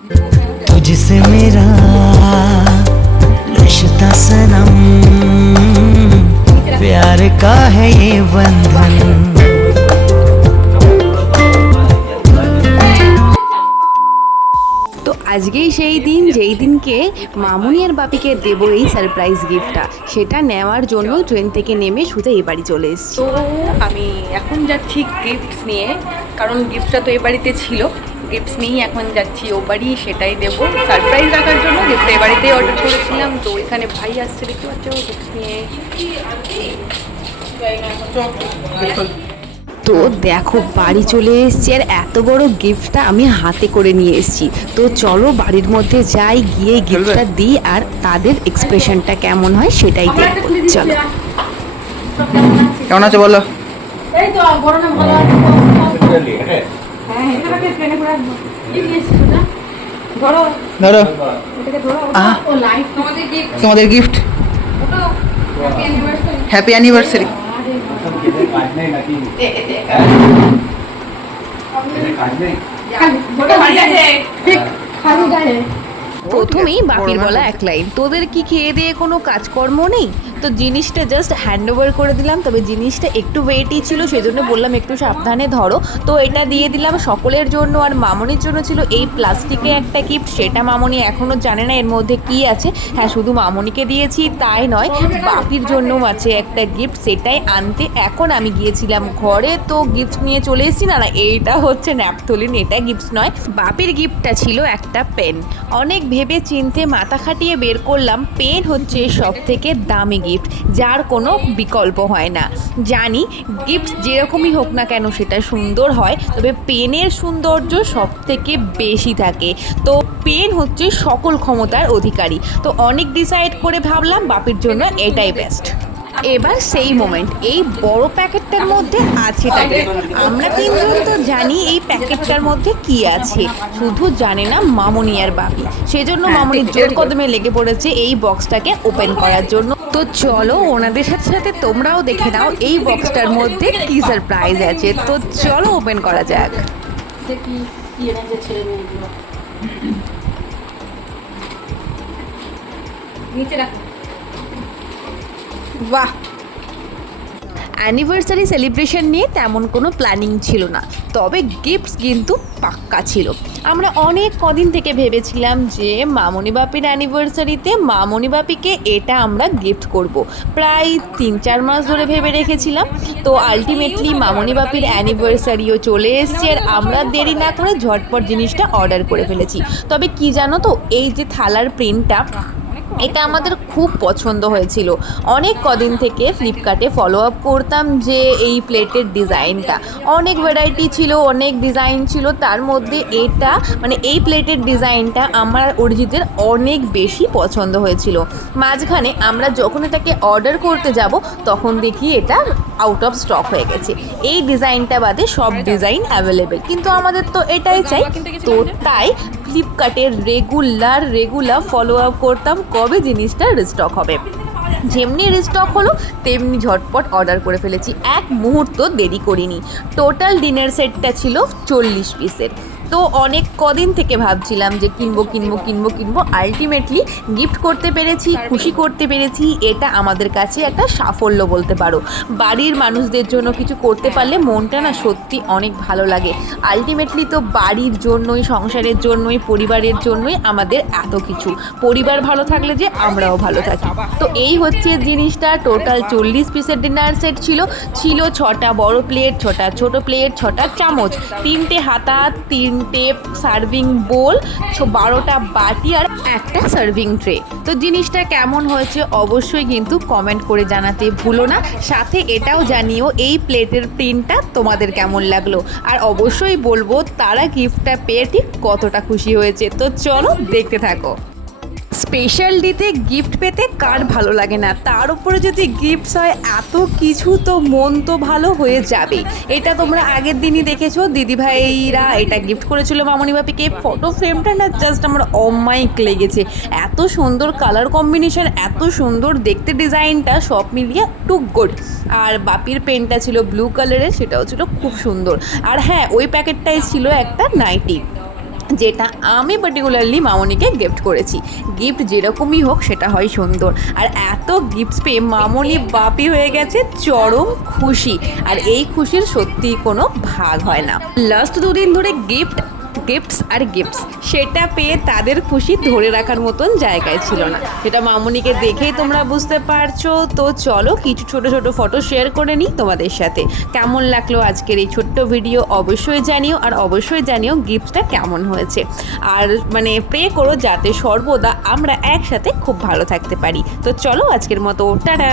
तुझसे मेरा रिश्ता सनम, प्यार का है ये बंधन। তো আজকেই সেই দিন যেই দিনকে মামুনি আর বাপিকে দেবো এই সারপ্রাইজ গিফটটা, সেটা নেওয়ার জন্য ট্রেন থেকে নেমে সোজা এই বাড়ি চলে এসেছি। তো আমি এখন যাচ্ছি গিফটস নিয়ে, কারণ গিফটটা তো এই বাড়িতে ছিল, গিফটস নিয়েই এখন যাচ্ছি ও বাড়ি, সেটাই দেবো সারপ্রাইজ রাখার জন্য। গিফটটা এই বাড়িতেই অর্ডার করেছিলাম, তো এখানে ভাই আসছে দেখতে পাচ্ছ গিফটস নিয়ে। তো দেখো বাড়ি চলে এসেছি, আর এত বড় গিফটটা আমি হাতে করে নিয়ে এসেছি। তো চলো বাড়ির মধ্যে যাই, গিয়ে গিফটটা দিই, আর তাদের এক্সপ্রেশনটা কেমন হয় সেটাই দেখবো। চলো। কেমন আছো বলো? ধরো তোমাদের গিফট, হ্যাপি অ্যানিভার্সারি। প্রথমেই বাপির বলা এক লাইন, তোদের কি খেয়ে দিয়ে কোনো কাজকর্ম নেই? তো জিনিসটা জাস্ট হ্যান্ড ওভার করে দিলাম, তবে জিনিসটা একটু ওয়েটই ছিল, সেজন্য বললাম একটু সাবধানে ধরো। তো এটা দিয়ে দিলাম সকলের জন্য, আর মামনির জন্য ছিল এই প্লাস্টিকে একটা গিফট, সেটা মামনি এখনও জানে না এর মধ্যে কি আছে। হ্যাঁ, শুধু মামনিকে দিয়েছি তাই নয়, বাপির জন্যও আছে একটা গিফট, সেটাই আনতে এখন আমি গিয়েছিলাম ঘরে। তো গিফট নিয়ে চলে এসেছি। না এইটা হচ্ছে ন্যাপথলিন, এটা গিফট নয়। বাপির গিফটটা ছিল একটা পেন। অনেক ভেবে চিন্তে মাথা খাটিয়ে বের করলাম পেন হচ্ছে সব থেকে দামি গিফট, যার কোনো বিকল্প হয় না। জানি গিফট যেরকমই হোক না কেন সেটা সুন্দর হয়, তবে পেনের সৌন্দর্য সব থেকে বেশি থাকে। তো পেন হচ্ছে সকল ক্ষমতার অধিকারী। তো অনেক ডিসাইড করে ভাবলাম বাপির জন্য এটাই বেস্ট। এবার সেই মোমেন্ট, এই বড় প্যাকেটটার মধ্যে আছে তাদের। আমরা তিনজন তো জানি এই প্যাকেটটার মধ্যে কি আছে, শুধু জানে না মামনি আর বাপি। সেজন্য মামনি জোর কদমে লেগে পড়েছে এই বক্সটাকে ওপেন করার জন্য। তো চলো ওনাদের সাথে সাথে তোমরাও দেখে নাও এই বক্সটার মধ্যে কি সারপ্রাইজ আছে। তো চলো ওপেন করা যাক। নিচে রাখো। বাহ, অ্যানিভার্সারি সেলিব্রেশন নিয়ে তেমন কোনো প্ল্যানিং ছিল না, তবে গিফটস কিন্তু পাক্কা ছিল। আমরা অনেক কদিন থেকে ভেবেছিলাম যে মামনি বাপির অ্যানিভার্সারিতে মামনি বাপিকে এটা আমরা গিফট করব। প্রায় 3-4 মাস ধরে ভেবে রেখেছিলাম। তো আলটিমেটলি মামনি বাপির অ্যানিভার্সারিও চলে এসছে, আর আমরা দেরি না করে ঝটপট জিনিসটা অর্ডার করে ফেলেছি। তবে কি জানো তো, এই যে থালার প্রিন্টটা, এটা আমাদের খুব পছন্দ হয়েছিল। অনেক কদিন থেকে ফ্লিপকার্টে ফলো আপ করতাম যে এই প্লেটের ডিজাইনটা, অনেক ভ্যারাইটি ছিল, অনেক ডিজাইন ছিল, তার মধ্যে এটা মানে এই প্লেটের ডিজাইনটা আমার অরিজিতের অনেক বেশি পছন্দ হয়েছিল। মাঝখানে আমরা যখন এটাকে অর্ডার করতে যাব তখন দেখি এটা আউট অফ স্টক হয়ে গেছে। এই ডিজাইনটা বাদে সব ডিজাইন অ্যাভেলেবেল, কিন্তু আমাদের তো এটাই চাই। তো তাই ফ্লিপকার্টের রেগুলার ফলো আপ করতাম কবে জিনিসটা রিস্টক হবে। যেমনি রিস্টক হলো তেমনি ঝটপট অর্ডার করে ফেলেছি, এক মুহূর্ত দেরি করিনি। টোটাল ডিনার সেটটা ছিল 40 পিসের। তো অনেক কদিন থেকে ভাবছিলাম যে কিনবো, আলটিমেটলি গিফট করতে পেরেছি, খুশি করতে পেরেছি, এটা আমাদের কাছে একটা সাফল্য বলতে পারো। বাড়ির মানুষদের জন্য কিছু করতে পারলে মনটা না সত্যি অনেক ভালো লাগে। আলটিমেটলি তো বাড়ির জন্যই, সংসারের জন্যই, পরিবারের জন্যই আমাদের এত কিছু। পরিবার ভালো থাকলে যে আমরাও ভালো থাকি। তো এই হচ্ছে জিনিসটা। টোটাল 40 পিসের ডিনার সেট ছিল। 6টা বড় প্লেট, 6টা ছোট প্লেট, 6টা চামচ, 3টে হাতা, 3টে সার্ভিং বোল, 12টা বাটি আর একটা সার্ভিং ট্রে। তো জিনিসটা কেমন হয়েছে অবশ্যই কিন্তু কমেন্ট করে জানাতে ভুলো না। সাথে এটাও জানিও এই প্লেটের প্রিন্টটা তোমাদের কেমন লাগলো, আর অবশ্যই বলবো তারা গিফটটা পেয়ে ঠিক কতটা খুশি হয়েছে। তো চলো দেখতে থাকো। স্পেশাল ডেতে গিফট পেতে কার ভালো লাগে না, তার উপরে যদি গিফটস হয় এত কিছু, তো মন তো ভালো হয়ে যাবে। এটা তোমরা আগের দিনই দেখেছো, দিদিভাইরা এটা গিফট করেছিল মামনি বাপিকে। ফটো ফ্রেমটা না জাস্ট আমার অমাইক লেগেছে, এত সুন্দর কালার কম্বিনেশন, এত সুন্দর দেখতে ডিজাইনটা, সব মিলিয়ে টু গুড। আর বাপির পেনটা ছিল ব্লু কালারের, সেটাও ছিল খুব সুন্দর। আর হ্যাঁ, ওই প্যাকেটটাই ছিল একটা নাইটি। যেটা আমি পার্টিকুলারলি মামনিকে গিফট করেছি। গিফট যেরকমই হোক সেটা হয় সুন্দর। আর এত গিফটস পেয়ে মামনি বাপি হয়ে গেছে চরম খুশি, আর এই খুশির সত্যিই কোনো ভাগ হয় না। লাস্ট দুদিন ধরে গিফটস সেটা পেয়ে তাদের খুশি ধরে রাখার মতন জায়গায় ছিল না, সেটা মামনিকে দেখেই তোমরা বুঝতে পারছো। তো চলো কিছু ছোট ছোট ফটো শেয়ার করে নিই তোমাদের সাথে। কেমন লাগলো আজকের এই ছোট্ট ভিডিও অবশ্যই জানিও, আর অবশ্যই জানিও গিফটটা কেমন হয়েছে। আর মানে প্রে করো যাতে সর্বদা আমরা একসাথে খুব ভালো থাকতে পারি। তো চলো আজকের মতো টাটা।